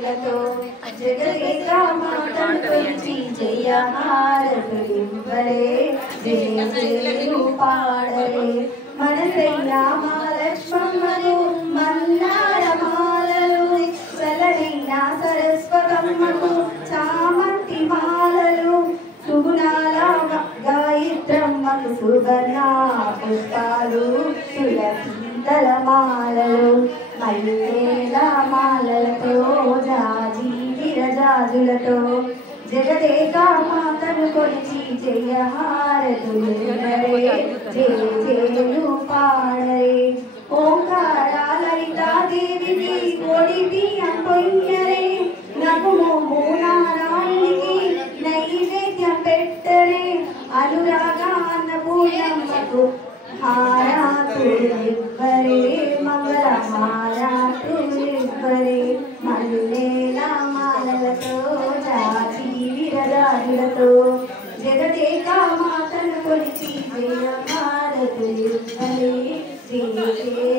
రాజులతో జగదేక మాతను కొలిచి జయహారతులివ్వరే జయ జయలు పాడరే మనసైన మహాలక్ష్మమ్మను మన్నారమాలలు చలనైన సరస్వతమ్మకు చామంతి మాలలు సుగుణాల గాయత్రమ్మకు సుగణ పుష్పాలు తులసీదళ మాలలు మల్లెల మాలలతో జాజి విరజాజులతో జగదేక మాతను కొలిచి జయహారతులివ్వరే జయ జయలు పాడరే ఓంకార లలితాదేవికి కోడి బియ్యం పొయ్యరే నగుము మూనారాయణికి నైవేద్యం పెట్టరే అనురాగాన్న పూజమ్మకు హారాతులివ్వరే మంగళ హారాతులివ్వరే మల్లెల మాలలతో జాజి విరజాజులతో జగదేక మాతను కొలిచి జయహారతులివ్వరే జయ జయ